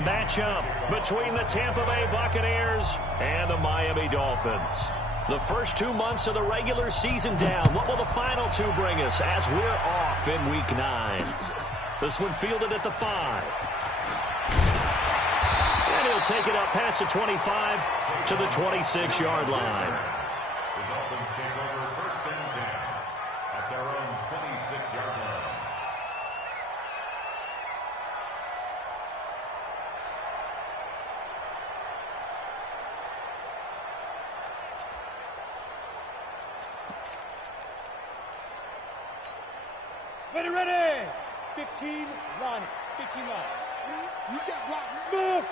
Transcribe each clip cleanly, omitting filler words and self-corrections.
Matchup between the Tampa Bay Buccaneers and the Miami Dolphins. The first 2 months of the regular season down. What will the final two bring us as we're off in Week 9? This one fielded at the 5. And he'll take it up past the 25 to the 26-yard line. The Dolphins take over 1st and 10 at their own 26-yard line. Ready. 15, line. 15, line. You got blocked. Smooth.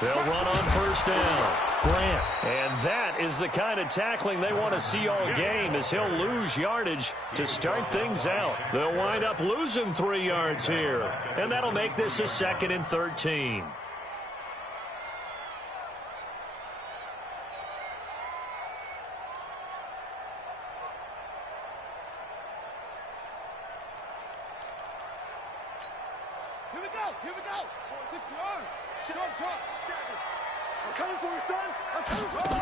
They'll run on 1st down. Grant. And that is the kind of tackling they want to see all game, as he'll lose yardage to start things out. They'll wind up losing 3 yards here. And that'll make this a 2nd and 13. Here we go. 6 yards. Short. I'm coming for you, son. I'm coming for you.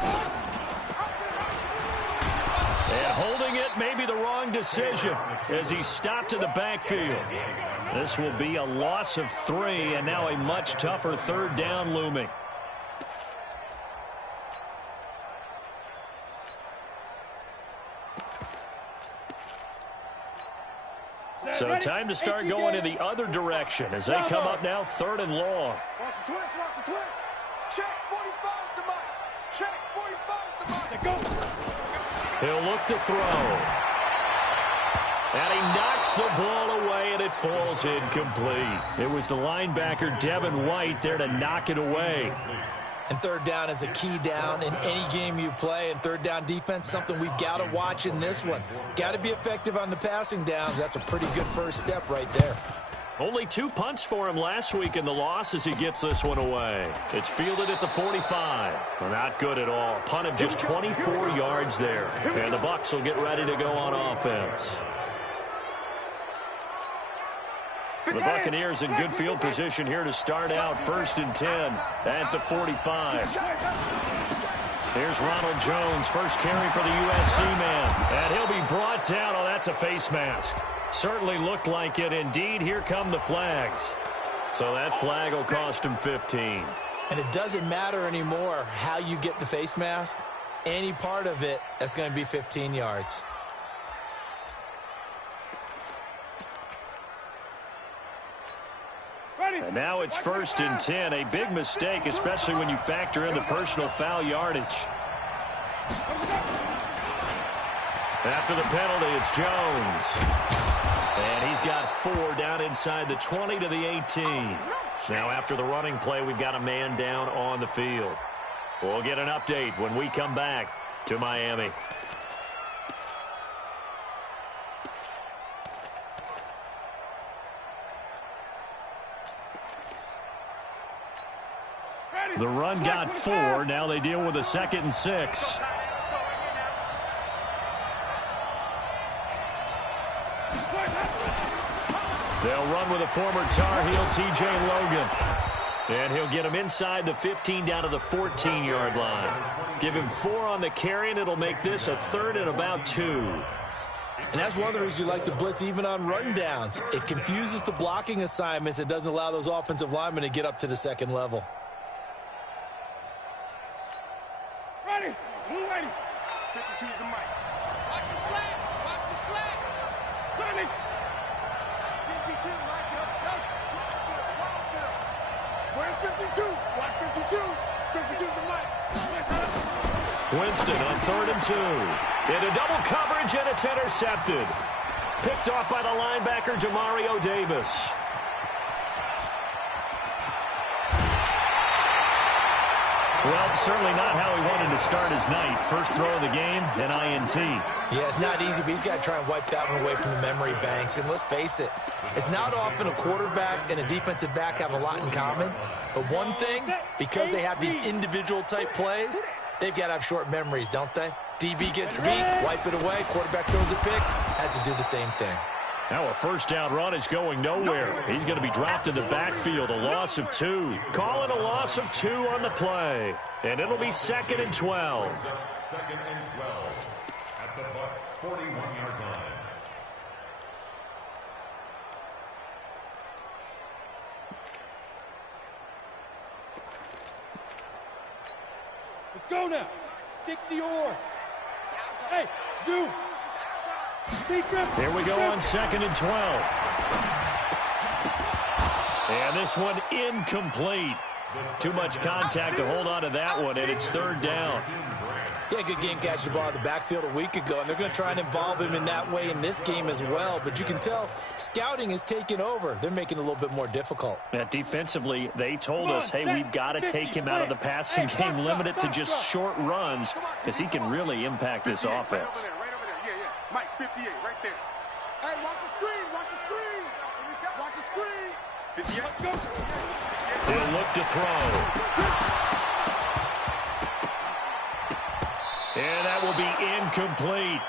And holding it may be the wrong decision as he stopped in the backfield. This will be a loss of 3, and now a much tougher 3rd down looming. So time to start going in the other direction as they come up now 3rd and long. Watch the twist. Check 45 to Mike. Check 45 to Mike. Go. He'll look to throw. And he knocks the ball away, and it falls incomplete. It was the linebacker, Devin White, there to knock it away. And 3rd down is a key down in any game you play. And 3rd down defense, something we've got to watch in this one. Got to be effective on the passing downs. That's a pretty good first step right there. Only 2 punts for him last week in the loss as he gets this one away. It's fielded at the 45. Not good at all. Punt of just 24 yards there. And the Bucs will get ready to go on offense. The Buccaneers in good field position here to start out 1st and 10 at the 45. Here's Ronald Jones, first carry for the USC man. And he'll be brought down. Oh, that's a face mask. Certainly looked like it. Indeed, here come the flags. So that flag will cost him 15. And it doesn't matter anymore how you get the face mask. Any part of it, that's going to be 15 yards. And now it's 1st and 10. A big mistake, especially when you factor in the personal foul yardage. After the penalty, it's Jones. And he's got 4 down inside the 20 to the 18. Now after the running play, we've got a man down on the field. We'll get an update when we come back to Miami. The run got 4. Now they deal with a 2nd and 6. They'll run with a former Tar Heel, T.J. Logan. And he'll get him inside the 15 down to the 14-yard line. Give him 4 on the carry, and it'll make this a 3rd and about 2. And that's one of the reasons you like to blitz even on run downs. It confuses the blocking assignments. It doesn't allow those offensive linemen to get up to the 2nd level. Ready. Move ready. 52's the mic. Watch the slack. Ready. 52, Mike. Where's 52? Watch 52. 52's the mic. Winston on 3rd and 2. Into double coverage, and it's intercepted. Picked off by the linebacker, Demario Davis. Well, certainly not how he wanted to start his night. First throw of the game, an INT. Yeah, it's not easy, but he's got to try and wipe that one away from the memory banks. And let's face it, it's not often a quarterback and a defensive back have a lot in common. But one thing, because they have these individual type plays, they've got to have short memories, don't they? DB gets beat, wipe it away, quarterback throws a pick, has to do the same thing. Now a first down run is going nowhere. He's going to be dropped in the backfield, a loss of 2. Call it a loss of 2 on the play. And it'll be 2nd and 12. 2nd and 12 at the Bucs 41-yard line. Let's go now. 60 or. Hey, Zoo. Here we go on 2nd and 12. And this one incomplete. Too much contact to hold on to that one, and it's 3rd down. Yeah, good game catching the ball in the backfield a week ago, and they're going to try and involve him in that way in this game as well. But you can tell scouting is taking over. They're making it a little bit more difficult. Defensively, they told us, hey, we've got to take him out of the passing game, limit it to just short runs, because he can really impact this offense. Right over there. Yeah. Mike, 58, right there. Hey, watch the screen. Watch the screen. Watch the screen. 58. Let's go. He'll look to throw. And that will be incomplete.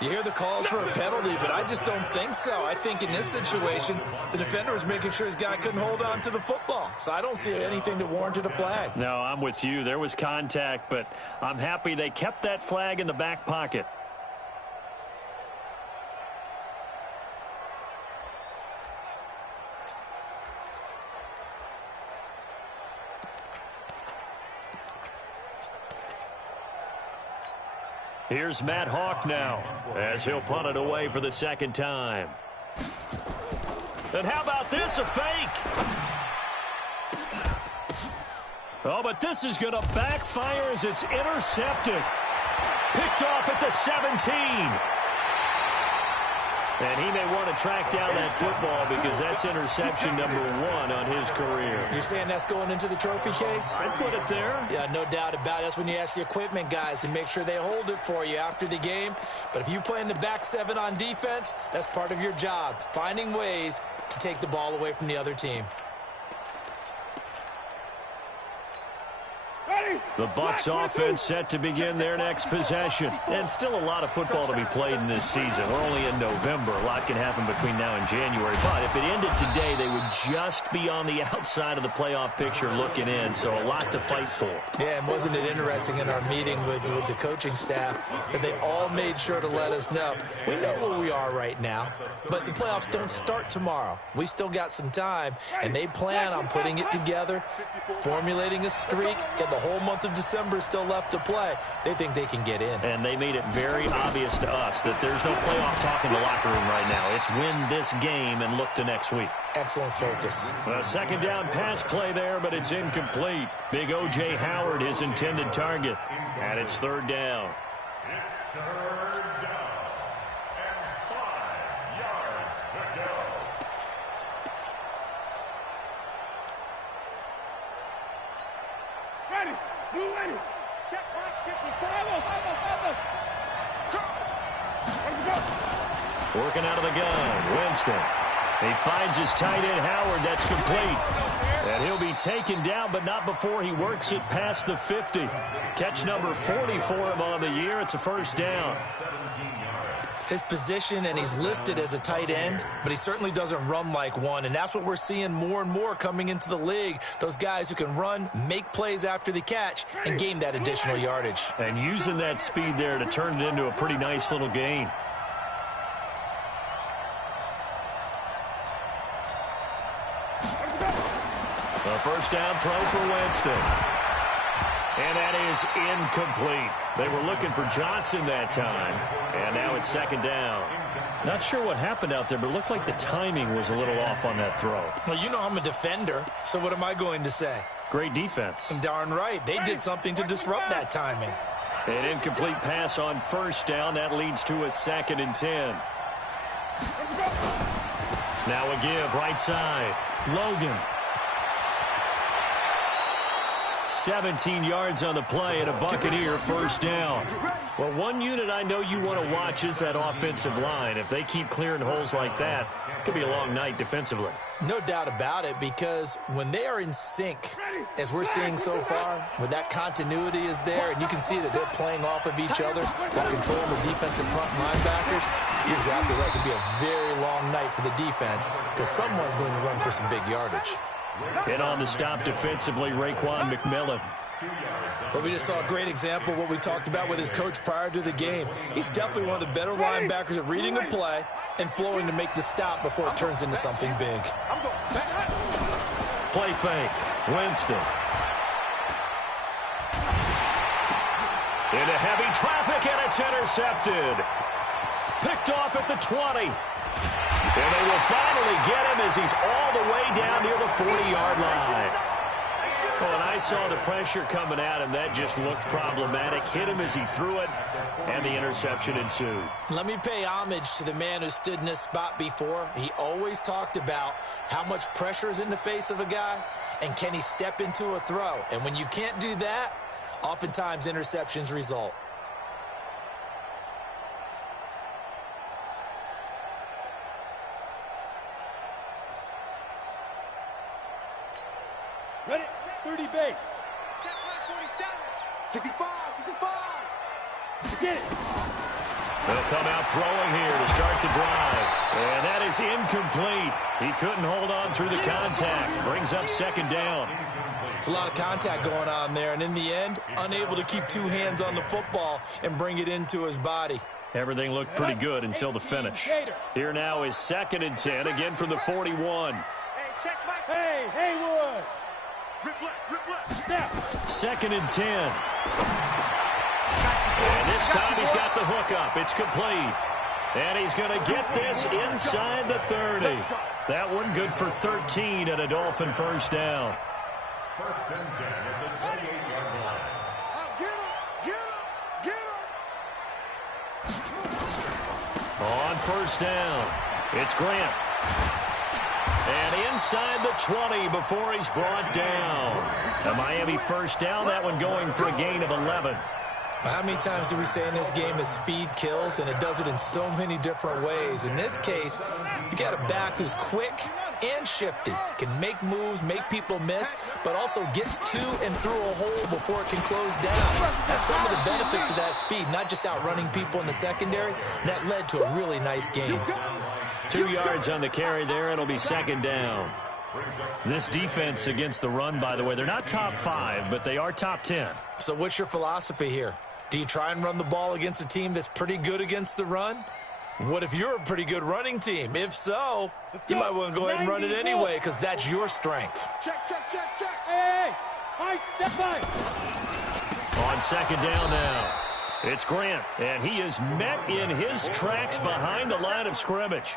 You hear the calls for a penalty, but I just don't think so. I think in this situation, the defender was making sure his guy couldn't hold on to the football. So I don't see anything that warranted a flag. No, I'm with you. There was contact, but I'm happy they kept that flag in the back pocket. Here's Matt Hawk now, as he'll punt it away for the 2nd time. And how about this, a fake? Oh, but this is going to backfire as it's intercepted. Picked off at the 17. And he may want to track down that football because that's interception number 1 on his career. You're saying that's going into the trophy case? I'd put it there. Yeah, no doubt about it. That's when you ask the equipment guys to make sure they hold it for you after the game. But if you play in the back 7 on defense, that's part of your job, finding ways to take the ball away from the other team. The Bucs offense set to begin their next possession. And still a lot of football to be played in this season. We're only in November. A lot can happen between now and January. But if it ended today, they would just be on the outside of the playoff picture looking in. So a lot to fight for. Yeah, and wasn't it interesting in our meeting with the coaching staff that they all made sure to let us know, we know where we are right now, but the playoffs don't start tomorrow. We still got some time, and they plan on putting it together, formulating a streak, get the whole month of December still left to play. They think they can get in. And they made it very obvious to us that there's no playoff talk in the locker room right now. It's win this game and look to next week. Excellent focus. A 2nd down pass play there, but it's incomplete. Big O.J. Howard, his intended target. And it's 3rd down. It's 3rd down and 5 yards to go. Ready. Zoo ready. Check back. 65. Go. Working out of the gun, Winston. He finds his tight end, Howard. That's complete. And he'll be taken down, but not before he works it past the 50. Catch number 40 for him on the year. It's a 1st down. His position, and he's listed as a tight end, but he certainly doesn't run like one, and that's what we're seeing more and more coming into the league. Those guys who can run, make plays after the catch, and gain that additional yardage. And using that speed there to turn it into a pretty nice little gain. A 1st down throw for Winston. And that is incomplete. They were looking for Johnson that time. And now it's 2nd down. Not sure what happened out there, but it looked like the timing was a little off on that throw. Well, you know I'm a defender, so what am I going to say? Great defense. Darn right. They did something to disrupt that timing. An incomplete pass on 1st down. That leads to a 2nd and 10. Now a give right side. Logan. 17 yards on the play and a Buccaneer 1st down. Well, one unit I know you want to watch is that offensive line. If they keep clearing holes like that, it could be a long night defensively. No doubt about it, because when they are in sync, as we're seeing so far, when that continuity is there, and you can see that they're playing off of each other while controlling the defensive front linebackers, you're exactly right. It could be a very long night for the defense because someone's going to run for some big yardage. And on the stop defensively, Raekwon McMillan. But we just saw a great example of what we talked about with his coach prior to the game. He's definitely one of the better linebackers at reading a play and flowing to make the stop before it turns into something big. Play fake. Winston. Into heavy traffic, and it's intercepted. Picked off at the 20. And they will finally get him as he's all the way down near the 40-yard line. Well, and I saw the pressure coming at him. That just looked problematic. Hit him as he threw it, and the interception ensued. Let me pay homage to the man who stood in this spot before. He always talked about how much pressure is in the face of a guy, and can he step into a throw. And when you can't do that, oftentimes interceptions result. Ready? 30 base. Check 65, 65. Get it. They'll come out throwing here to start the drive. And that is incomplete. He couldn't hold on through the contact. Brings up second down. It's a lot of contact going on there, and in the end, unable to keep two hands on the football and bring it into his body. Everything looked pretty good until the finish. Here now is 2nd and 10, again from the 41. Hey, Haywood. Rip left. Now. 2nd and 10. And this time he's got the hook up. It's complete. And he's going to get this inside the 30. That one good for 13 and a Dolphin first down. 1st and 10 at the 28-yard line. Get him. On first down, it's Grant. And inside the 20 before he's brought down. A Miami first down, that one going for a gain of 11. How many times do we say in this game that speed kills, and it does it in so many different ways? In this case, you got a back who's quick and shifty, can make moves, make people miss, but also gets to and through a hole before it can close down. That's some of the benefits of that speed, not just outrunning people in the secondary. That led to a really nice game. 2 yards on the carry there. It'll be 2nd down. This defense against the run, by the way, they're not top 5, but they are top 10. So what's your philosophy here? Do you try and run the ball against a team that's pretty good against the run? What if you're a pretty good running team? If so, you might want to go ahead and run it anyway because that's your strength. Check. Hey. Nice step by. On 2nd down now, it's Grant, and he is met in his tracks behind the line of scrimmage.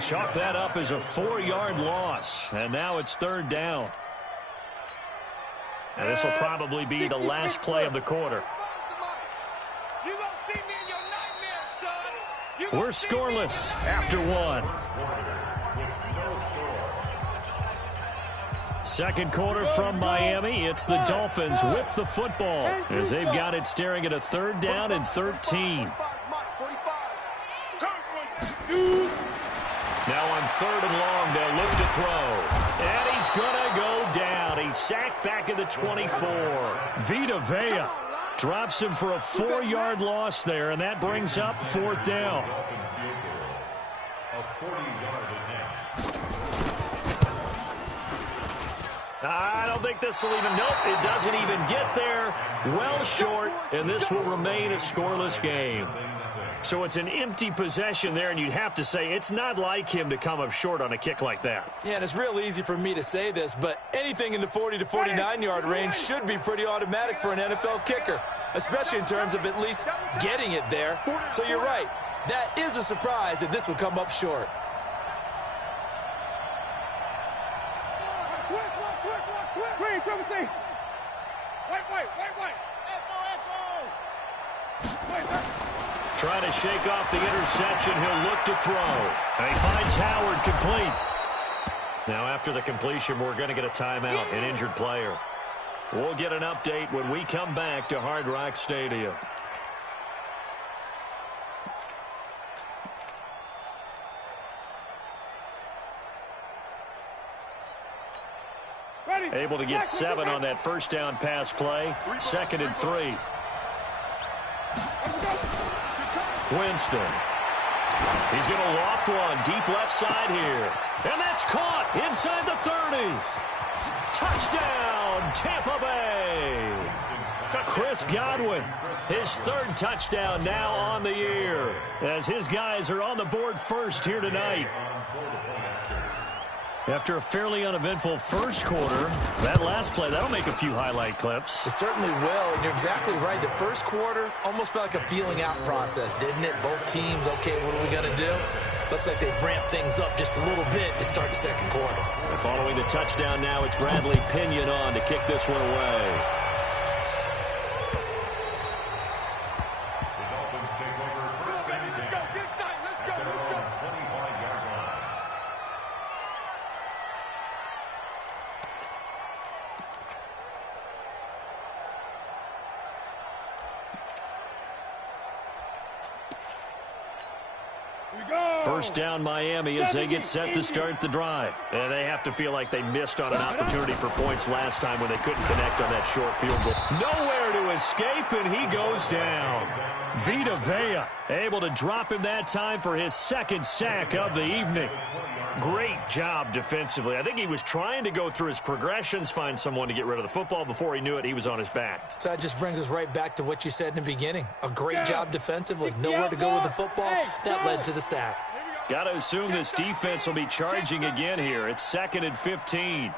Chalk that up as a 4-yard loss, and now it's 3rd down. And this will probably be the last play of the quarter. We're scoreless after 1. 2nd quarter from Miami. It's the Dolphins with the football as they've got it staring at a 3rd down and 13. Now on 3rd and long, they'll look to throw. And he's going to go down. He's sacked back at the 24. Vita Vea drops him for a 4-yard loss there, and that brings up 4th down. A 40-yard attempt. I don't think this will even, nope, it doesn't even get there. Well short, and this will remain a scoreless game. So it's an empty possession there, and you'd have to say it's not like him to come up short on a kick like that. Yeah, and it's real easy for me to say this, but anything in the 40 to 49-yard range should be pretty automatic for an NFL kicker, especially in terms of at least getting it there. So you're right. That is a surprise that this will come up short. Switch. White. Trying to shake off the interception. He'll look to throw. And he finds Howard complete. Now after the completion, we're going to get a timeout, an injured player. We'll get an update when we come back to Hard Rock Stadium. Able to get 7 on that first down pass play. 2nd and 3. Winston. He's going to loft one deep left side here. And that's caught inside the 30. Touchdown, Tampa Bay. Chris Godwin, his 3rd touchdown now on the year, as his guys are on the board first here tonight. After a fairly uneventful first quarter, that last play, that'll make a few highlight clips. It certainly will, and you're exactly right. The first quarter almost felt like a feeling out process, didn't it? Both teams, okay, what are we going to do? Looks like they ramped things up just a little bit to start the second quarter. And following the touchdown now, it's Bradley Pinion on to kick this one away. The Dolphins take over first and 10. At their own 25-yard line. First down Miami as they get set to start the drive. And they have to feel like they missed on an opportunity for points last time when they couldn't connect on that short field goal. Nowhere to escape, and he goes down. Vita Vea able to drop him that time for his 2nd sack of the evening. Great job defensively. I think he was trying to go through his progressions, find someone to get rid of the football. Before he knew it, he was on his back. So that just brings us right back to what you said in the beginning. A great job defensively. Nowhere to go with the football. That led to the sack. Got to assume this defense will be charging again here. It's 2nd and 15.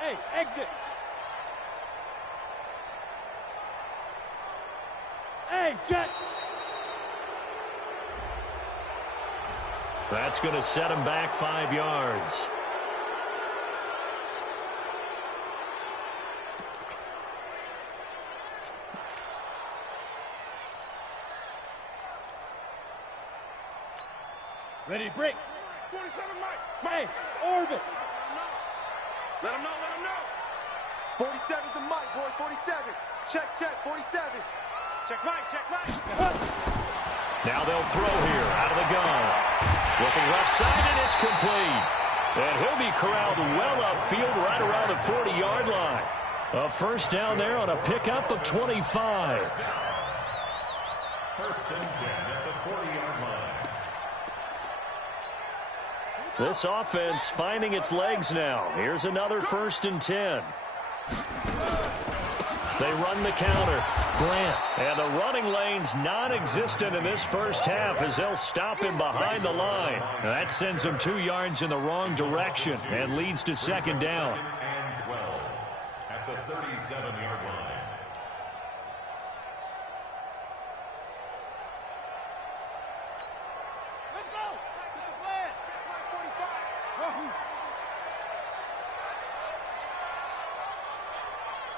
Hey, exit. Hey, jet. That's going to set him back 5 yards. Ready, break. 47, Mike. Hey, orbit. Let him know, let him know. 47's the Mike, boy, 47. Check, 47. Check Mike. Now they'll throw here out of the gun. Looking left side, and it's complete. And he'll be corralled well upfield right around the 40-yard line. A first down there on a pickup of 25. First and 10 at the 40-yard line. This offense finding its legs now. Here's another 1st and 10. They run the counter. Grant. And the running lane's non-existent in this first half as they'll stop him behind the line. That sends him 2 yards in the wrong direction and leads to 2nd down. And 12 at the 37-yard line. Let's go. Get the flag. 45. Wahoo.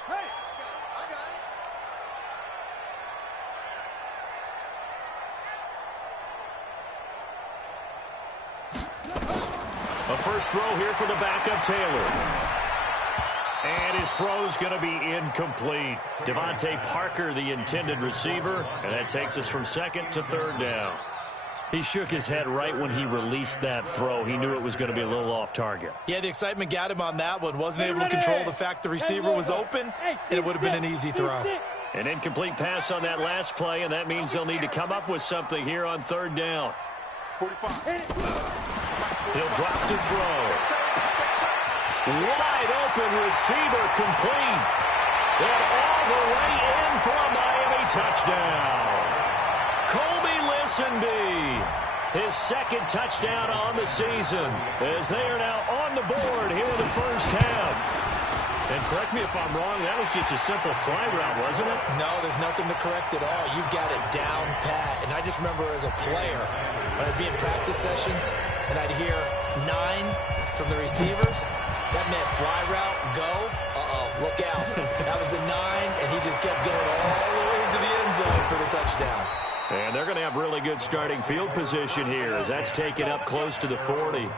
Hey, I got it. A first throw here for the backup Taylor. And his throw's going to be incomplete. Devontae Parker, the intended receiver, and that takes us from 2nd to 3rd down. He shook his head right when he released that throw. He knew it was going to be a little off target. Yeah, the excitement got him on that one. Wasn't able to control the fact the receiver was open, and it would have been an easy throw. An incomplete pass on that last play, and that means they'll need to come up with something here on 3rd down. 45. He'll drop to throw. Wide open receiver complete. And all the way in for a Miami touchdown. Colby Lisenby, his 2nd touchdown on the season, as they are now on the board here in the first half. And correct me if I'm wrong, that was just a simple fly route, wasn't it? No, there's nothing to correct at all. You've got it down pat. And I just remember as a player, when I'd be in practice sessions, and I'd hear 9 from the receivers, that meant fly route, go, look out. That was the 9, and he just kept going all the way into the end zone for the touchdown. And they're going to have really good starting field position here as that's taken up close to the 40.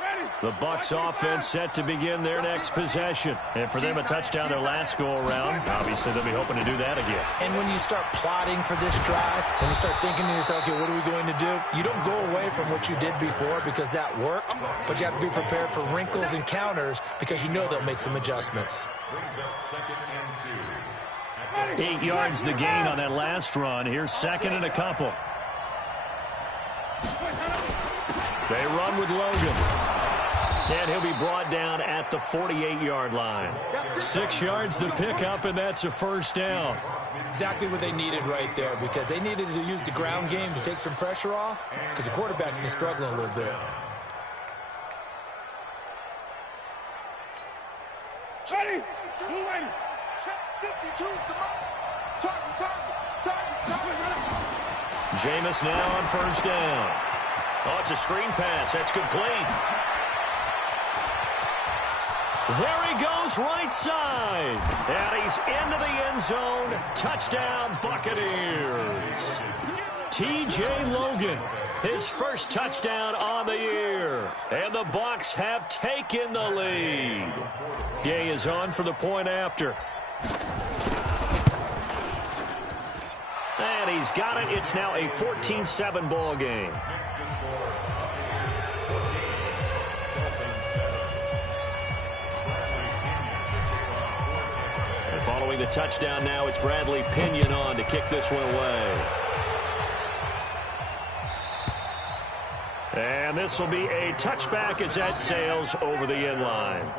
Ready. The Bucs offense set to begin their next possession. And for them, a touchdown their last go-around. Obviously, they'll be hoping to do that again. And when you start plotting for this drive, when you start thinking to yourself, okay, what are we going to do? You don't go away from what you did before because that worked, but you have to be prepared for wrinkles and counters because you know they'll make some adjustments. 8 yards the gain on that last run. Here's second and a couple. They run with Logan. And he'll be brought down at the 48-yard line. 6 yards the pickup, and that's a first down. Exactly what they needed right there because they needed to use the ground game to take some pressure off because the quarterback's been struggling a little bit. Ready? Blue ready. Check 52. Target. Jameis now on first down. Oh, it's a screen pass. That's complete. There he goes, right side. And he's into the end zone. Touchdown, Buccaneers. T.J. Logan, his first touchdown on the year. And the Bucs have taken the lead. Gay is on for the point after. And he's got it. It's now a 14-7 ball game. And following the touchdown now, it's Bradley Pinion on to kick this one away. And this will be a touchback as that sails over the end line.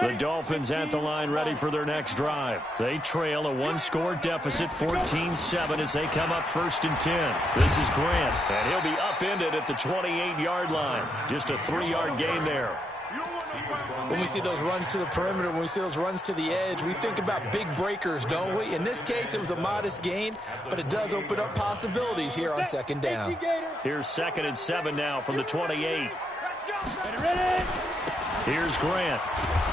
The Dolphins at the line ready for their next drive. They trail a one-score deficit, 14-7, as they come up first and 10. This is Grant, and he'll be upended at the 28-yard line. Just a 3-yard gain there. When we see those runs to the perimeter, when we see those runs to the edge, we think about big breakers, don't we? In this case, it was a modest gain, but it does open up possibilities here on second down. Here's 2nd and 7 now from the 28. Ready? Here's Grant.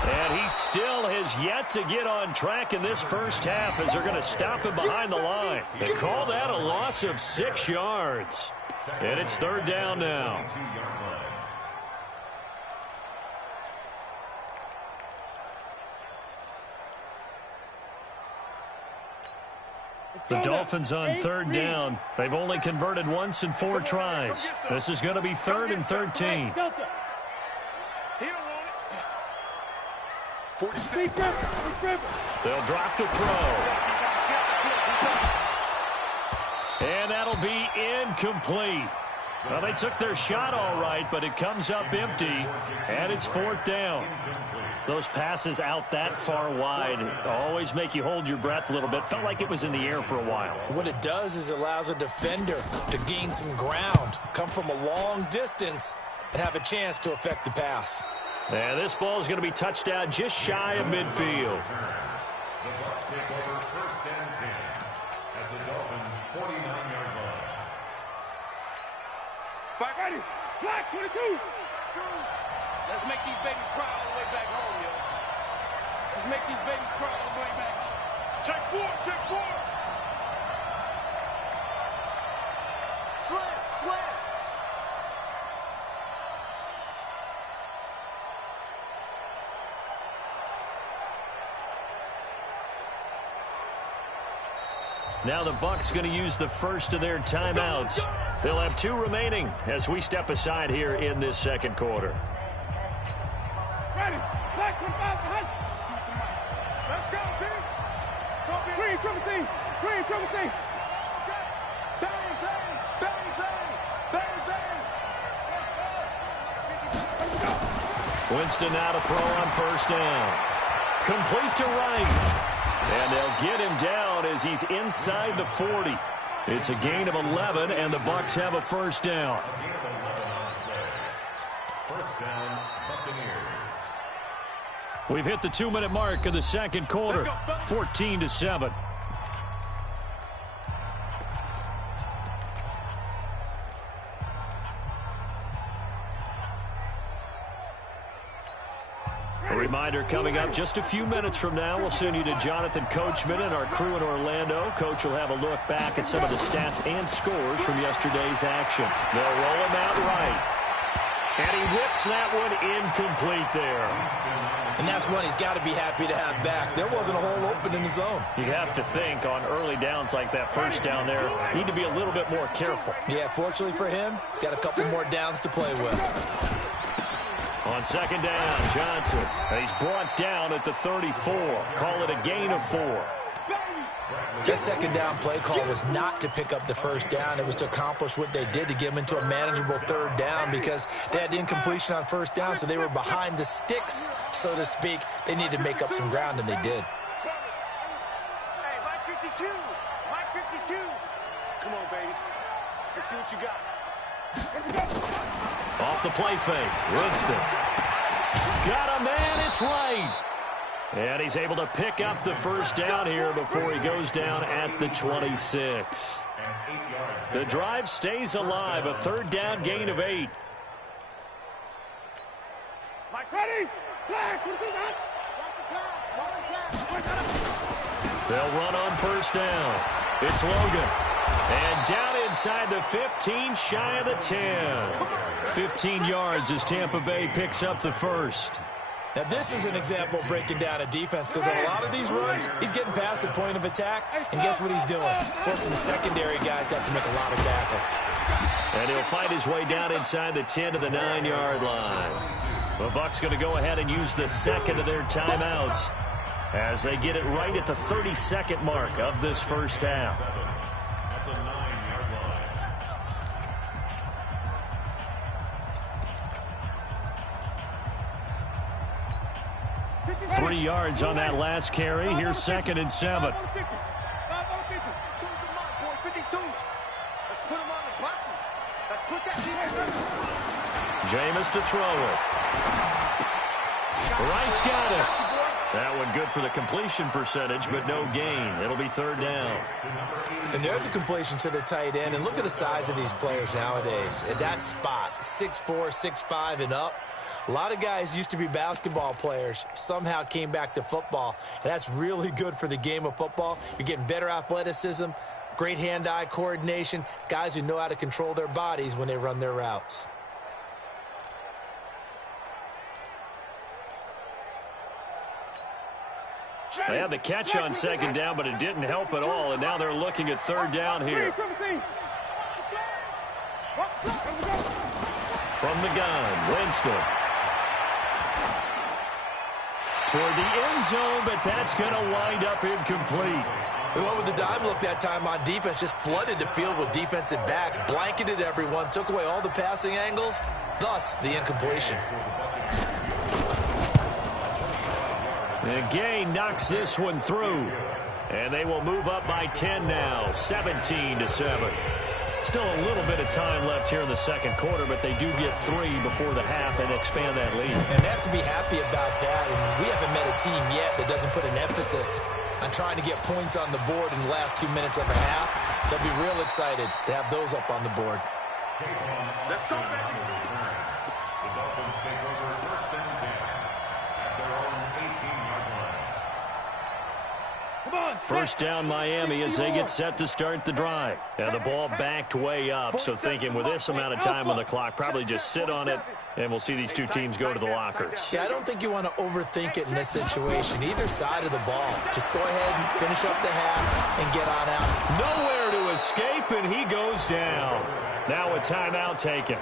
And he still has yet to get on track in this first half as they're going to stop him behind the line. They call that a loss of 6 yards. And it's third down now. The Dolphins on third down. They've only converted once in 4 tries. This is going to be 3rd and 13. They'll drop to throw. And that'll be incomplete. Well, they took their shot all right, but it comes up empty, and it's 4th down. Those passes out that far wide always make you hold your breath a little bit. Felt like it was in the air for a while. What it does is it allows a defender to gain some ground, come from a long distance, and have a chance to affect the pass. And this ball is going to be touched out just shy of midfield. The Bucs take over first and 10 at the Dolphins' 49-yard line. Fight ready. Black 22. Let's make these babies cry all the way back home, yo. Let's make these babies cry all the way back home. Check 4, check 4. Slam. Now the Bucs going to use the first of their timeouts. They'll have 2 remaining as we step aside here in this second quarter. Ready. Black 25 behind. Let's go, team. Green, triple team. Green, triple team. Bang, bang, bang, bang, bang, bang. Winston now to throw on first down. Complete to right. And they'll get him down as he's inside the 40. It's a gain of 11, and the Bucs have a first down. First down, Buccaneers. We've hit the 2-minute mark of the second quarter, 14-7. A reminder coming up just a few minutes from now, we'll send you to Jonathan Coachman and our crew in Orlando. Coach will have a look back at some of the stats and scores from yesterday's action. They'll roll him out right. And he whips that one incomplete there. And that's one he's got to be happy to have back. There wasn't a hole open in the zone. You have to think on early downs like that first down there, you need to be a little bit more careful. Yeah, fortunately for him, got a couple more downs to play with. On second down, Johnson. He's brought down at the 34. Call it a gain of 4. That second down play call was not to pick up the first down. It was to accomplish what they did to get them into a manageable third down because they had incompletion on first down, so they were behind the sticks, so to speak. They needed to make up some ground, and they did. Hey, Mike 52. Mike 52. Come on, baby. Let's see what you got. Off the play fake. Winston. Got a man. It's right. And he's able to pick up the first down here before he goes down at the 26. The drive stays alive. A third down gain of 8. Mike, ready? They'll run on first down. It's Logan. And down inside the 15, shy of the 10. 15 yards as Tampa Bay picks up the first. Now, this is an example of breaking down a defense because on a lot of these runs, he's getting past the point of attack, and guess what he's doing? Forcing the secondary guys to have to make a lot of tackles. And he'll fight his way down inside the 10 to the 9-yard line. The Bucs going to go ahead and use the second of their timeouts as they get it right at the 32nd mark of this first half. At the 9-yard line. 3 yards on that last carry. Here's 2nd and 7. Let's put him on the buses. Let's put that Jameis to throw it. Wright's got it. That one good for the completion percentage, but no gain. It'll be third down. And there's a completion to the tight end. And look at the size of these players nowadays. At that spot, 6'4", 6'5", and up. A lot of guys used to be basketball players, somehow came back to football. And that's really good for the game of football. You're getting better athleticism, great hand-eye coordination, guys who know how to control their bodies when they run their routes. They had the catch on second down, but it didn't help at all, and now they're looking at third down here. From the gun, Winston. Toward the end zone, but that's going to wind up incomplete. They went with the dime look that time on defense, just flooded the field with defensive backs, blanketed everyone, took away all the passing angles, thus the incompletion. And Gay knocks this one through. And they will move up by 10 now, 17-7. Still a little bit of time left here in the second quarter, but they do get 3 before the half and expand that lead. And they have to be happy about that. And we haven't met a team yet that doesn't put an emphasis on trying to get points on the board in the last 2 minutes of a half. They'll be real excited to have those up on the board. Let's go, baby. The Dolphins take over first and 10 at their own 18-yard line. First down Miami as they get set to start the drive. And the ball backed way up, so thinking with this amount of time on the clock, probably just sit on it, and we'll see these two teams go to the lockers. Yeah, I don't think you want to overthink it in this situation. Either side of the ball. Just go ahead and finish up the half and get on out. Nowhere to escape, and he goes down. Now a timeout taken.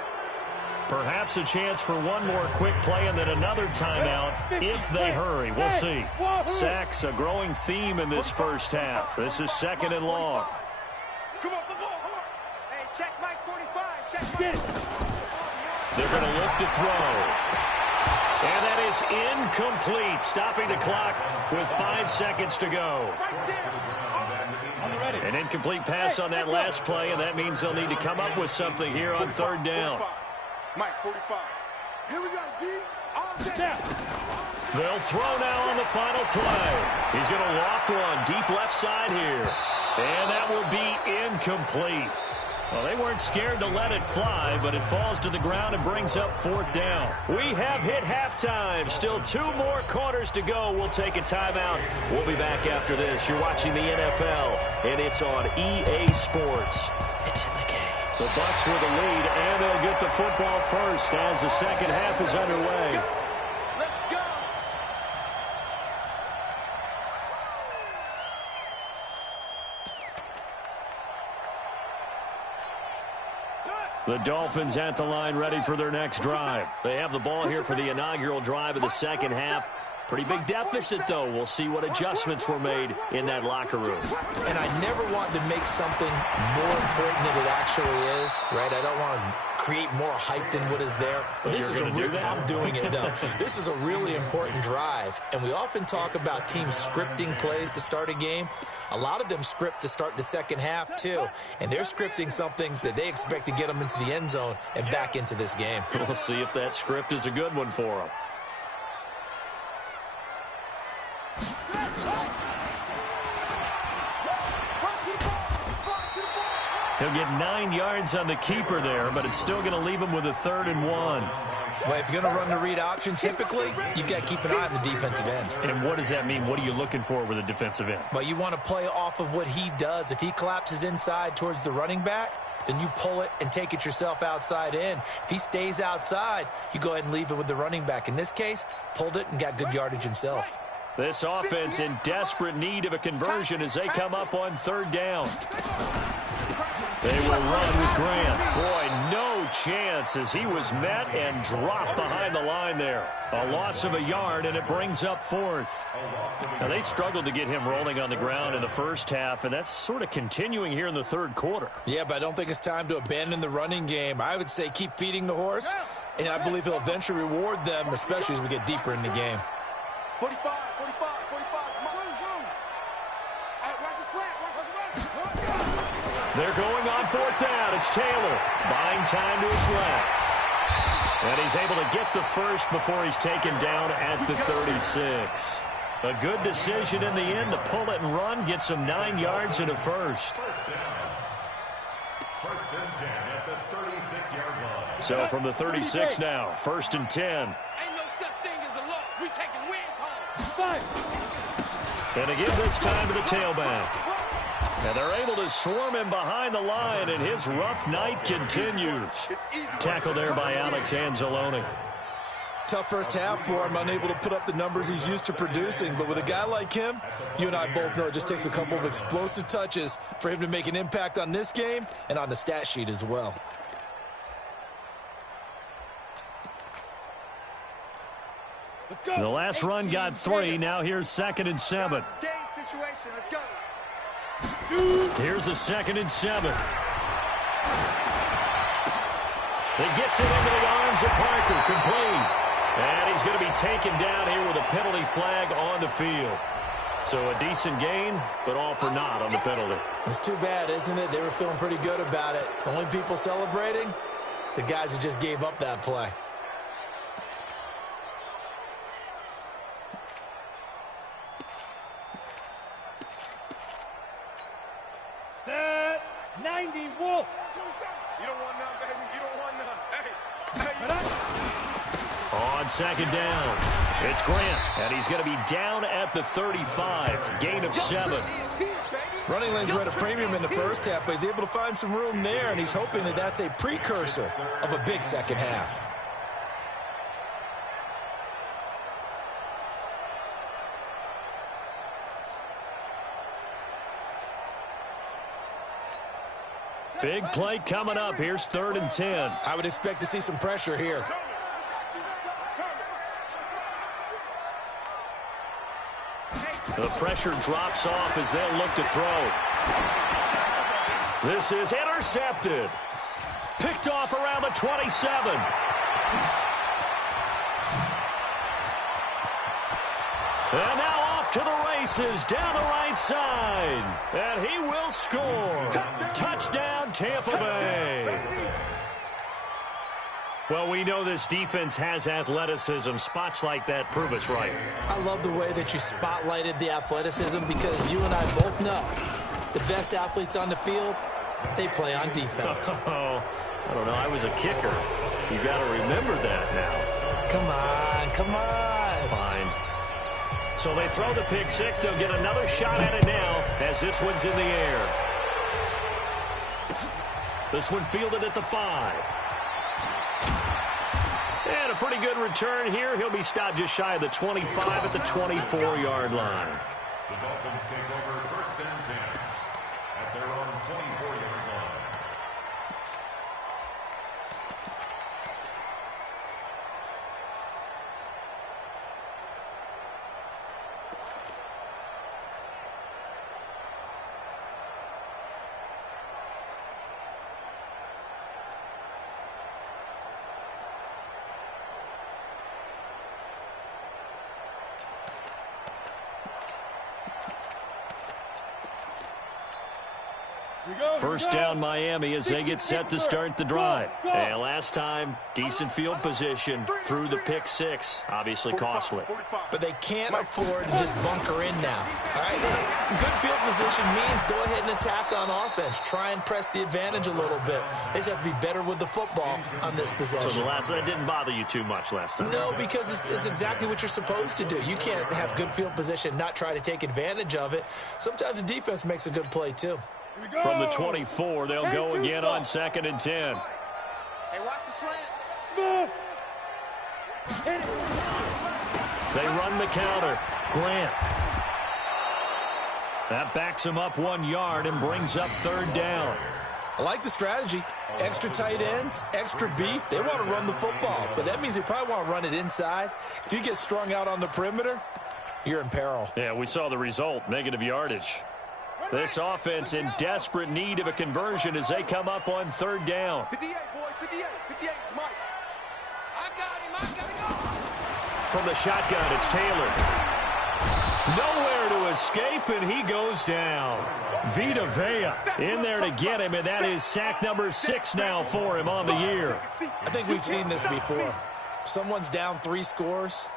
Perhaps a chance for one more quick play and then another timeout if they hurry. We'll see. Sacks, a growing theme in this first half. This is 2nd and long. Come up the ball. Hey, check Mike 45. Check Mike. They're going to look to throw. And that is incomplete, stopping the clock with 5 seconds to go. An incomplete pass on that last play, and that means they'll need to come up with something here on third down. Mike 45. Here we go, D. All day. They'll throw now on the final play. He's going to loft one deep left side here. And that will be incomplete. Well, they weren't scared to let it fly, but it falls to the ground and brings up 4th down. We have hit halftime. Still 2 more quarters to go. We'll take a timeout. We'll be back after this. You're watching the NFL, and it's on EA Sports. It's in the game. The Bucs with the lead, and they'll get the football first as the second half is underway. The Dolphins at the line, ready for their next drive. They have the ball here for the inaugural drive of the second half. Pretty big deficit, though. We'll see what adjustments were made in that locker room. And I never wanted to make something more important than it actually is, right? I don't want to create more hype than what is there. But this is I'm doing it, though. This is a really important drive. And we often talk about teams scripting plays to start a game. A lot of them script to start the second half, too. And they're scripting something that they expect to get them into the end zone and back into this game. We'll see if that script is a good one for them. He'll get 9 yards on the keeper there, but it's still going to leave him with a 3rd and 1. Well, if you're going to run the read option, typically, you've got to keep an eye on the defensive end. And what does that mean? What are you looking for with a defensive end? Well, you want to play off of what he does. If he collapses inside towards the running back, then you pull it and take it yourself outside in. If he stays outside, you go ahead and leave it with the running back. In this case, pulled it and got good yardage himself. This offense in desperate need of a conversion as they come up on 3rd down. They will run with Grant. Boy, no chance as he was met and dropped behind the line there. A loss of a yard, and it brings up 4th. Now, they struggled to get him rolling on the ground in the first half, and that's sort of continuing here in the 3rd quarter. Yeah, but I don't think it's time to abandon the running game. I would say keep feeding the horse, and I believe he'll eventually reward them, especially as we get deeper in the game. 45, 45, 45. Watch the slant. They're going on 4th down. It's Taylor buying time to his left. And he's able to get the first before he's taken down at the 36. A good decision in the end to pull it and run, get some 9 yards and a first. First and 10 at the 36-yard line. So from the 36 now, 1st and 10. Ain't no such thing as a loss. We taking wins home. And again this time to the tailback. And they're able to swarm him behind the line, and his rough night continues. Tackle there by Alex Anzalone. Tough first half for him, unable to put up the numbers he's used to producing. But with a guy like him, you and I both know it just takes a couple of explosive touches for him to make an impact on this game and on the stat sheet as well. The last run got 3. Now here's 2nd and 7. Let's go. Here's a 2nd and 7. He gets it into the arms of Parker, complete. And he's going to be taken down here with a penalty flag on the field. So a decent gain, but all for naught on the penalty. It's too bad, isn't it? They were feeling pretty good about it. The only people celebrating, the guys who just gave up that play. Set 90 Wolf. You don't want none, baby. You don't want none. On 2nd down, it's Grant, and he's going to be down at the 35. Gain of 7. Running lanes were at a premium in the first half, but he's able to find some room there, and he's hoping that that's a precursor of a big second half. Big play coming up. Here's 3rd and 10. I would expect to see some pressure here. The pressure drops off as they'll look to throw. This is intercepted. Picked off around the 27. And now off to the races down the right side. And he will score. Touchdown, Tampa Bay. Well, we know this defense has athleticism. Spots like that prove us right. I love the way that you spotlighted the athleticism because you and I both know the best athletes on the field They play on defense. Oh, I don't know. I was a kicker. You got to remember that now. Come on, come on. Fine. So they throw the pick six. They'll get another shot at it now as this one's in the air. This one fielded at the 5. And a pretty good return here. He'll be stopped just shy of the 25 at the 24-yard line. The Dolphins take over first and 10 at their own 24-yard line. First down Miami as they get set to start the drive. And last time, decent field position through the pick six. Obviously costly. But they can't afford to just bunker in now. All right? Good field position means go ahead and attack on offense. Try and press the advantage a little bit. They just have to be better with the football on this possession. So that didn't bother you too much last time? No, because it's exactly what you're supposed to do. You can't have good field position, not try to take advantage of it. Sometimes the defense makes a good play, too. From the 24, they'll go again on 2nd and 10. Hey, watch the slant. Smooth. They run the counter. Grant. That backs him up 1 yard and brings up 3rd down. I like the strategy. Extra tight ends, extra beef. They want to run the football, but that means they probably want to run it inside. If you get strung out on the perimeter, you're in peril. Yeah, we saw the result, negative yardage. This offense in desperate need of a conversion as they come up on 3rd down. 58, boys, 58, 58, Mike. I got him. From the shotgun, it's Taylor. Nowhere to escape, and he goes down. Vita Vea in there to get him, and that is sack number 6 now for him on the year. I think we've seen this before. Someone's down 3 scores.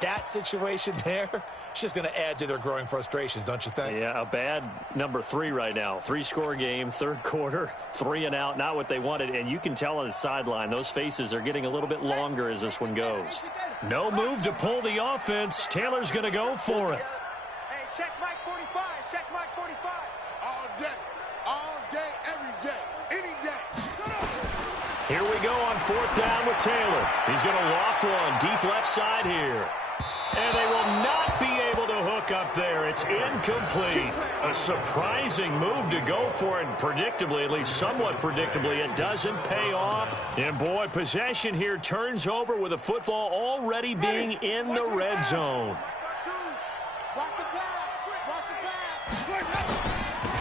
That situation there, it's just going to add to their growing frustrations, don't you think? Yeah, a bad number 3 right now. 3-score game, 3rd quarter, 3 and out, not what they wanted. And you can tell on the sideline, those faces are getting a little bit longer as this one goes. No move to pull the offense. Taylor's going to go for it. Hey, check Mike 45. Check Mike 45. All day, every day, any day. Here we go on 4th down with Taylor. He's going to loft one deep left side here. And they will not be able to hook up there. It's incomplete. A surprising move to go for it. Predictably, at least somewhat predictably, it doesn't pay off. And boy, possession here turns over with the football already being in the red zone. Watch the pass. Watch the pass.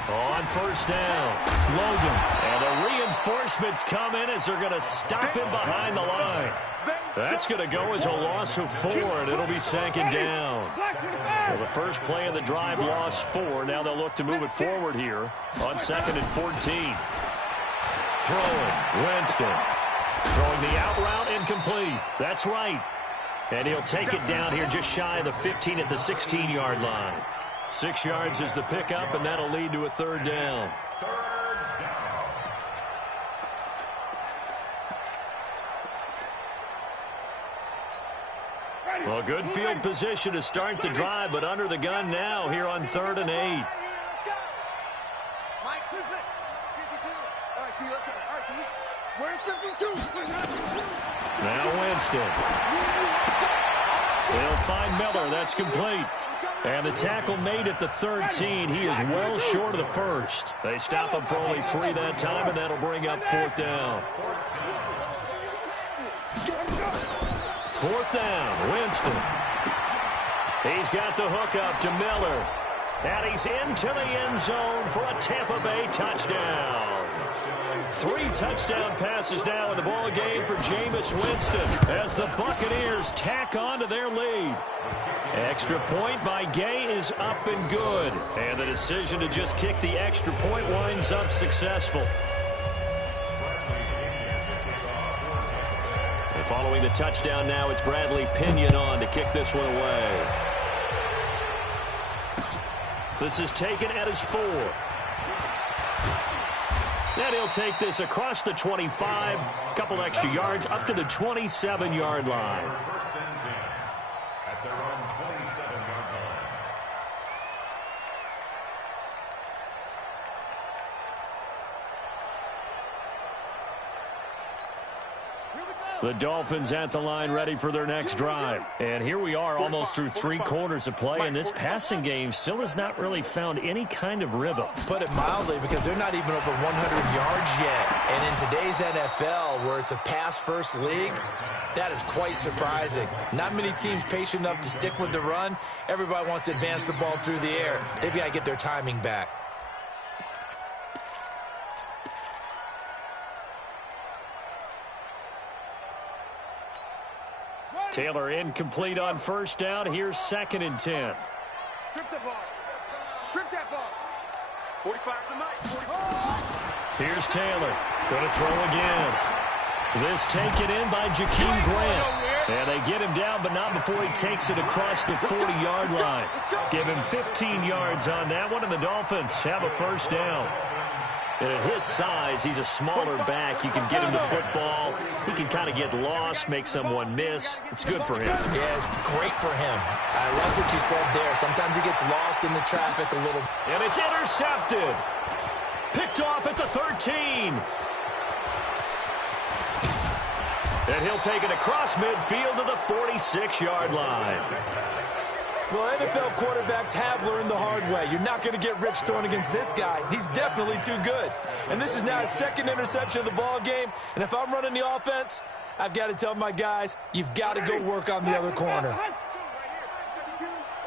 On 1st down, Logan. And the reinforcements come in as they're going to stop him behind the line. That's going to go as a loss of 4, and it'll be 2nd down. Well, the first play of the drive lost 4. Now they'll look to move it forward here on 2nd and 14. Throwing, Winston. Throwing the out route, incomplete. That's right. And he'll take it down here just shy of the 15 at the 16-yard line. 6 yards is the pickup, and that'll lead to a 3rd down. Well, good field position to start the drive, but under the gun now here on 3rd and 8. Mike, 52. All right, T, let's go. All right, T. Where's 52? Now Winston. They'll find Miller. That's complete. And the tackle made at the 13. He is well short of the first. They stop him for only 3 that time, and that'll bring up 4th down. 4th down, Winston. He's got the hookup to Miller. And he's into the end zone for a Tampa Bay touchdown. 3 touchdown passes now in the ball game for Jameis Winston as the Buccaneers tack on to their lead. Extra point by Gay is up and good. And the decision to just kick the extra point winds up successful. And following the touchdown now, it's Bradley Pinion on to kick this one away. This is taken at his 4. And he'll take this across the 25, a couple extra yards, up to the 27-yard line. First and 10 at their own 27-yard line. The Dolphins at the line ready for their next drive. And here we are almost through 3 quarters of play, and this passing game still has not really found any kind of rhythm. Put it mildly, because they're not even over 100 yards yet. And in today's NFL, where it's a pass-first league, that is quite surprising. Not many teams patient enough to stick with the run. Everybody wants to advance the ball through the air. They've got to get their timing back. Taylor incomplete on first down. Here's 2nd and 10. Strip the ball. Strip that ball. 45 to Mike. 45. Here's Taylor. Going to throw again. This taken in by Jakeem Grant. And they get him down, but not before he takes it across the 40-yard line. Give him 15 yards on that one, and the Dolphins have a first down. And at his size, he's a smaller back. You can get him to football. He can kind of get lost, make someone miss. It's good for him. Yeah, it's great for him. I love what you said there. Sometimes he gets lost in the traffic a little. And it's intercepted. Picked off at the 13. And he'll take it across midfield to the 46-yard line. Well, NFL quarterbacks have learned the hard way. You're not going to get rich throwing against this guy. He's definitely too good. And this is now his 2nd interception of the ball game. And if I'm running the offense, I've got to tell my guys, you've got to go work on the other corner.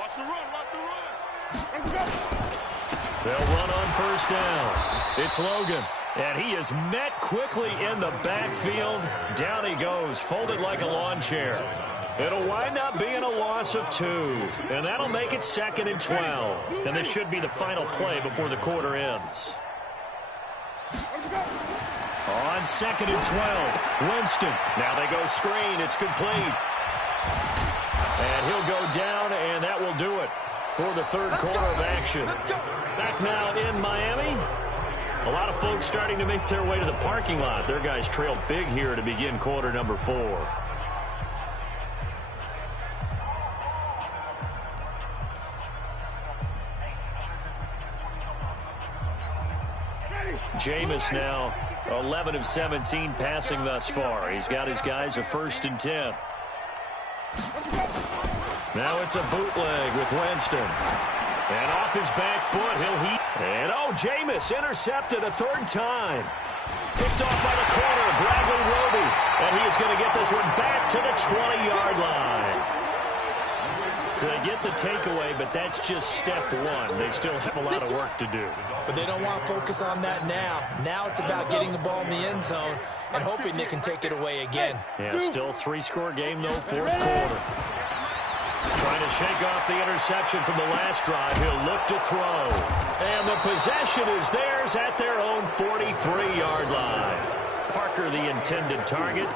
Watch the run. Watch the run. They'll run on first down. It's Logan. And he is met quickly in the backfield. Down he goes, folded like a lawn chair. It'll wind up being a loss of 2. And that'll make it 2nd and 12. And this should be the final play before the quarter ends. On 2nd and 12, Winston. Now they go screen. It's complete. And he'll go down, and that will do it for the 3rd quarter of action. Back now in Miami. A lot of folks starting to make their way to the parking lot. Their guys trailed big here to begin quarter number 4. Jameis now 11 of 17 passing thus far. He's got his guys a 1st and 10. Now it's a bootleg with Winston. And off his back foot, he'll heat. And Jameis intercepted a 3rd time. Picked off by the corner, Bradley Roby. And he is going to get this one back to the 20-yard line. So they get the takeaway, but that's just step 1. They still have a lot of work to do. But they don't want to focus on that now. Now it's about getting the ball in the end zone and hoping they can take it away again. Yeah, still 3-score game, though, 4th quarter. Trying to shake off the interception from the last drive. He'll look to throw. And the possession is theirs at their own 43-yard line. Parker, the intended target.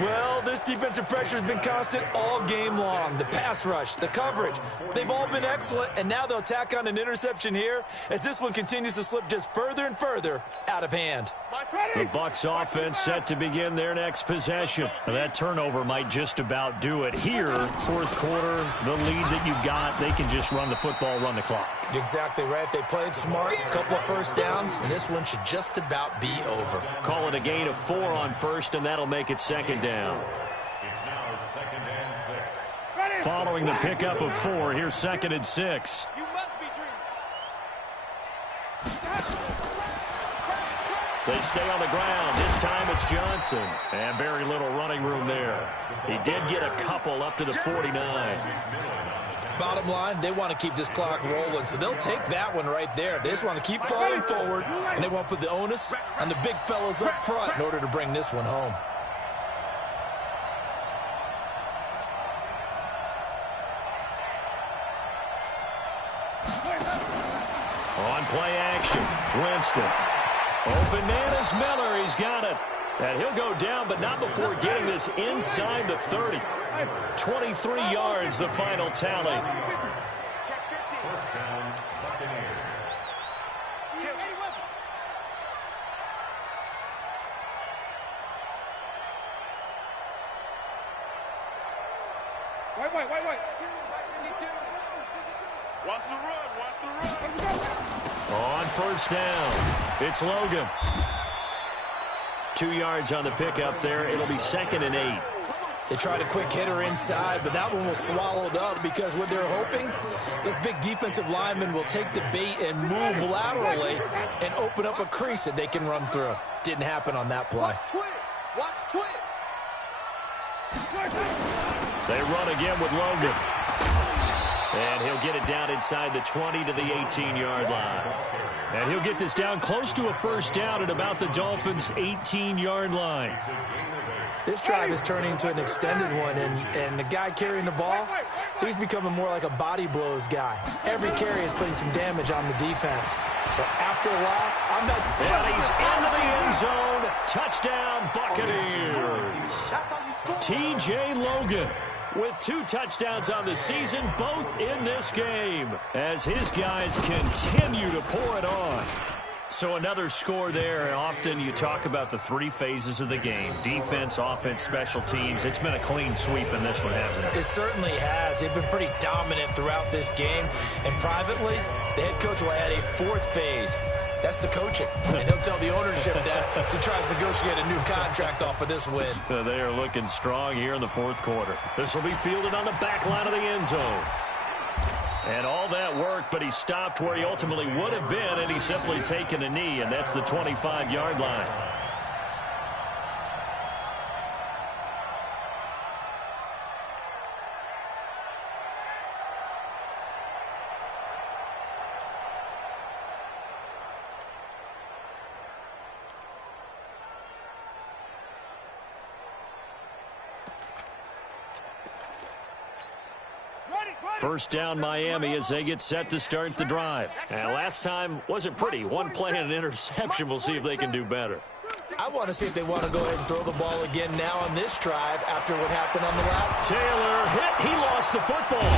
Well, this defensive pressure has been constant all game long. The pass rush, the coverage, they've all been excellent, and now they'll tack on an interception here as this one continues to slip just further and further out of hand. The Bucs offense set to begin their next possession. That turnover might just about do it here. 4th quarter, the lead that you've got, they can just run the football, run the clock. Exactly right. They played smart, a couple of 1st downs, and this one should just about be over. Call it a gain of 4 on 1st, and that'll make it 2nd down. It's now 2nd and 6. Following the pickup of 4, here's 2nd and 6. You must be dreaming. They stay on the ground. This time it's Johnson. And very little running room there. He did get a couple up to the 49. Bottom line, they want to keep this clock rolling, so they'll take that one right there. They just want to keep falling forward, and they want to put the onus on the big fellas up front in order to bring this one home. On play action, Winston. Open man is Miller. He's got it. And he'll go down, but not before getting this inside the 30. 23 yards, the final tally. First down, Buccaneers. Watch the run. Watch the run. On first down, it's Logan. 2 yards on the pickup there. It'll be 2nd and 8. They tried a quick hitter inside, but that one was swallowed up because what they're hoping, this big defensive lineman will take the bait and move laterally and open up a crease that they can run through. Didn't happen on that play. Watch twins. They run again with Logan. And he'll get it down inside the 20 to the 18-yard line. And he'll get this down close to a first down at about the Dolphins' 18-yard line. This drive is turning into an extended one, and the guy carrying the ball, he's becoming more like a body blows guy. Every carry is putting some damage on the defense. So after a while, I'm not... And he's into the end zone. Touchdown, Buccaneers. T.J. Logan with 2 touchdowns on the season, both in this game, as his guys continue to pour it on. So another score there, and often you talk about the 3 phases of the game: defense, offense, special teams. It's been a clean sweep in this one, hasn't it? It certainly has. They've been pretty dominant throughout this game. And privately, the head coach will add a 4th phase. That's the coaching. And he'll tell the ownership that as he tries to negotiate a new contract off of this win. They are looking strong here in the 4th quarter. This will be fielded on the back line of the end zone. And all that work, but he stopped where he ultimately would have been, and he's simply taken a knee, and that's the 25-yard line. First down, Miami, as they get set to start the drive. And last time wasn't pretty. 1 play and an interception. We'll see if they can do better. I want to see if they want to go ahead and throw the ball again now on this drive after what happened on the last. Taylor hit. He lost the football.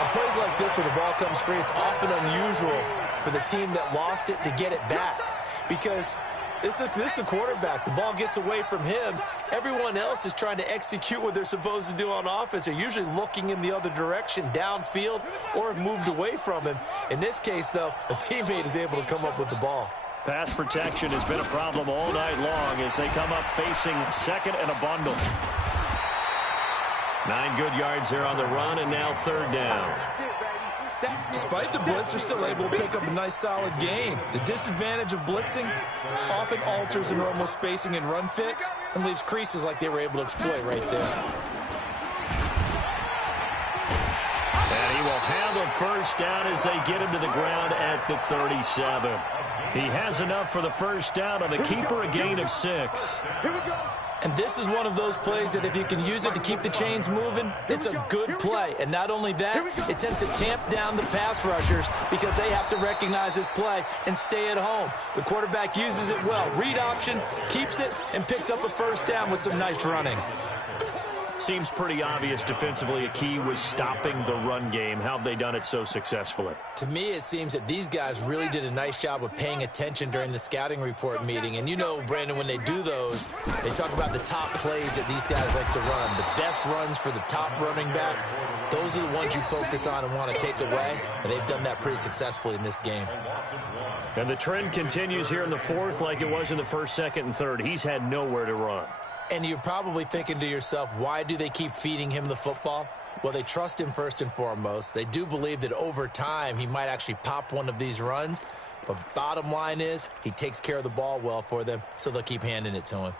On plays like this where the ball comes free, it's often unusual for the team that lost it to get it back, because this is the quarterback. The ball gets away from him. Everyone else is trying to execute what they're supposed to do on offense. They're usually looking in the other direction, downfield, or have moved away from him. In this case, though, a teammate is able to come up with the ball. Pass protection has been a problem all night long as they come up facing second and a bundle. 9 good yards there on the run, and now 3rd down. Despite the blitz, they're still able to pick up a nice, solid game. The disadvantage of blitzing often alters the normal spacing and run fits and leaves creases like they were able to exploit right there. And he will have a first down as they get him to the ground at the 37. He has enough for the first down on the keeper, a gain of 6. Here we go. And this is one of those plays that if you can use it to keep the chains moving, it's a good play. And not only that, it tends to tamp down the pass rushers because they have to recognize this play and stay at home. The quarterback uses it well. Read option, keeps it, and picks up a first down with some nice running. Seems pretty obvious defensively a key was stopping the run game. How have they done it so successfully? To me, it seems that these guys really did a nice job of paying attention during the scouting report meeting. And you know, Brandon, when they do those, they talk about the top plays that these guys like to run. The best runs for the top running back, those are the ones you focus on and want to take away. And they've done that pretty successfully in this game. And the trend continues here in the 4th like it was in the 1st, 2nd, and 3rd. He's had nowhere to run. And you're probably thinking to yourself, why do they keep feeding him the football? Well, they trust him first and foremost. They do believe that over time he might actually pop one of these runs. But bottom line is he takes care of the ball well for them, so they'll keep handing it to him.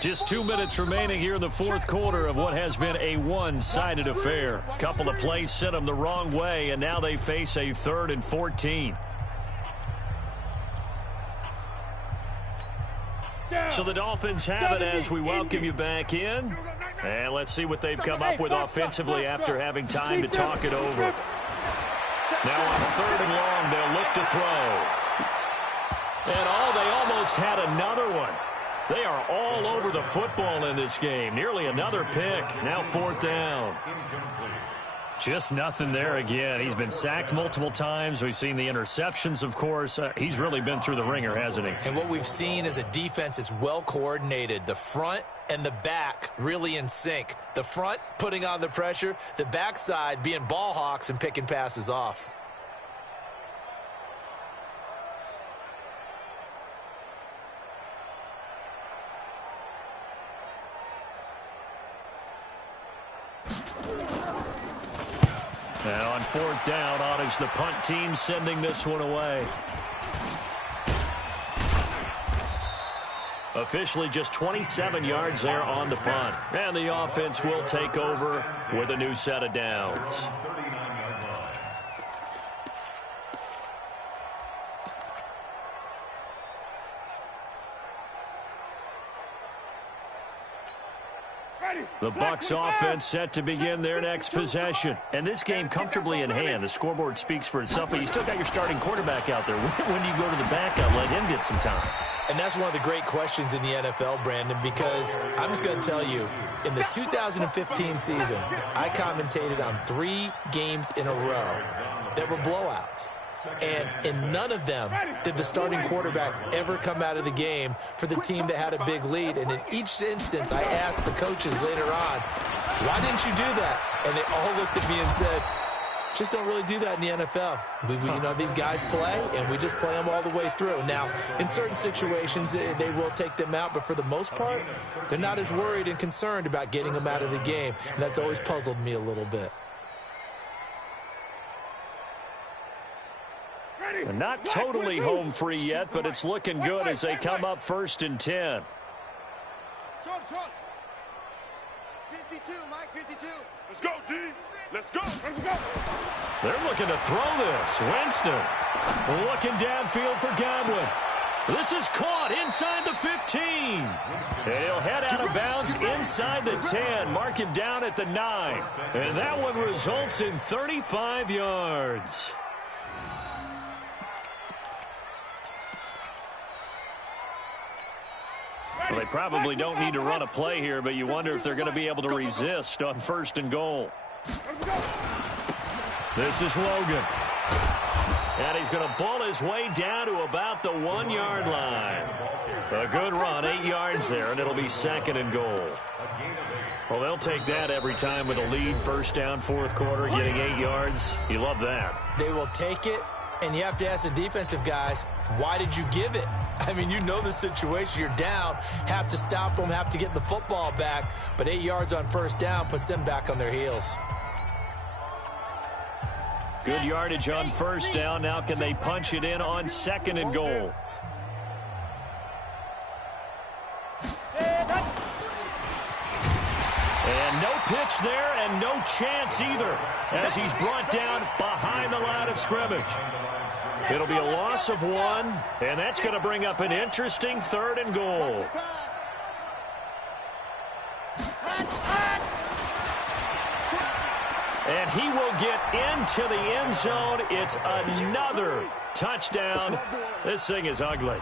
Just 2 minutes remaining here in the 4th quarter of what has been a one-sided affair. Couple of plays sent them the wrong way, and now they face a 3rd and 14. So the Dolphins have it as we welcome you back in. And let's see what they've come up with offensively after having time to talk it over. Now on 3rd and long, they'll look to throw. And they almost had another one. They are all over the football in this game. Nearly another pick. Now 4th down. Just nothing there again. He's been sacked multiple times. We've seen the interceptions, of course. He's really been through the ringer, hasn't he? And what we've seen is a defense is well coordinated. The front and the back really in sync. The front putting on the pressure, the backside being ball hawks and picking passes off. And on fourth down, on is the punt team sending this one away. Officially just 27 yards there on the punt. And the offense will take over with a new set of downs. The Bucs offense set to begin their next possession. And this game comfortably in hand. The scoreboard speaks for itself, but you still got your starting quarterback out there. When do you go to the backup, let him get some time? And that's one of the great questions in the NFL, Brandon, because I'm just going to tell you, in the 2015 season, I commentated on 3 games in a row that were blowouts. And in none of them did the starting quarterback ever come out of the game for the team that had a big lead. And in each instance, I asked the coaches later on, why didn't you do that? And they all looked at me and said, just don't really do that in the NFL. You know, these guys play, and we just play them all the way through. Now, in certain situations, they will take them out, but for the most part, they're not as worried and concerned about getting them out of the game. And that's always puzzled me a little bit. They're not totally home free yet, but it's looking good as they come up 1st and 10. 52, Mike, 52. Let's go, D. Let's go. Let's go. They're looking to throw this. Winston looking downfield for Godwin. This is caught inside the 15. And he'll head out of bounds inside the 10. Mark him down at the 9. And that one results in 35 yards. Well, they probably don't need to run a play here, but you wonder if they're going to be able to resist on 1st and goal. This is Logan. And he's going to bull his way down to about the 1-yard line. A good run, 8 yards there, and it'll be 2nd and goal. Well, they'll take that every time with a lead, 1st down, 4th quarter, getting 8 yards. You love that. They will take it. And you have to ask the defensive guys, why did you give it? I mean, you know the situation. You're down, have to stop them, have to get the football back. But 8 yards on 1st down puts them back on their heels. Good yardage on 1st down. Now can they punch it in on 2nd and goal? And no pitch there and no chance either as he's brought down behind the line of scrimmage. It'll be a loss of 1, and that's going to bring up an interesting 3rd and goal. And he will get into the end zone. It's another touchdown. This thing is ugly.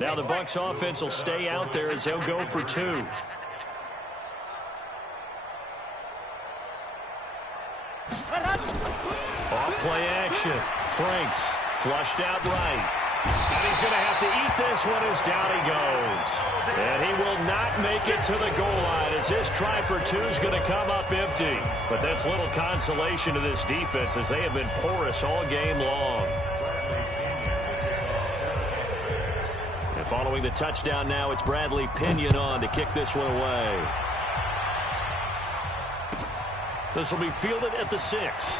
Now the Bucs offense will stay out there as they'll go for 2. Off play action. Franks flushed out right. And he's going to have to eat this one as down he goes. And he will not make it to the goal line as this try for 2 is going to come up empty. But that's little consolation to this defense as they have been porous all game long. Following the touchdown now, it's Bradley Pinion on to kick this one away. This will be fielded at the 6.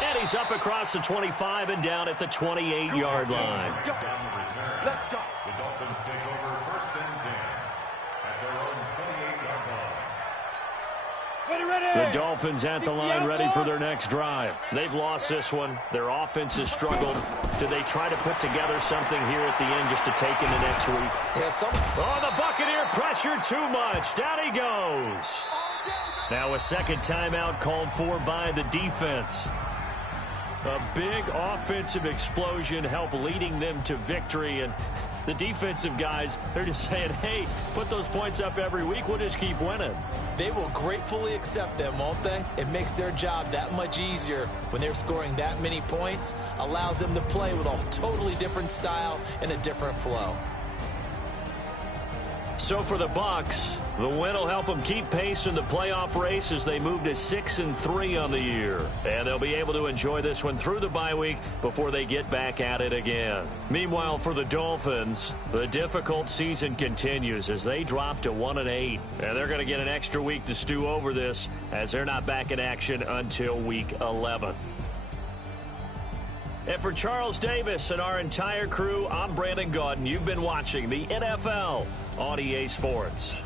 And he's up across the 25 and down at the 28-yard line. Let's go. The Dolphins take over 1st and 10 at their own 28-yard line. The Dolphins at the line, ready for their next drive. They've lost this one. Their offense has struggled. Do they try to put together something here at the end just to take into next week? Oh, the Buccaneer pressure too much. Down he goes. Now a second timeout called for by the defense. A big offensive explosion helped leading them to victory. And the defensive guys, they're just saying, hey, put those points up every week. We'll just keep winning. They will gratefully accept them, won't they? It makes their job that much easier when they're scoring that many points. Allows them to play with a totally different style and a different flow. So for the Bucs, the win will help them keep pace in the playoff race as they move to 6-3 on the year. And they'll be able to enjoy this one through the bye week before they get back at it again. Meanwhile, for the Dolphins, the difficult season continues as they drop to 1-8. And they're going to get an extra week to stew over this as they're not back in action until week 11. And for Charles Davis and our entire crew, I'm Brandon Gaudin. You've been watching the NFL on EA Sports.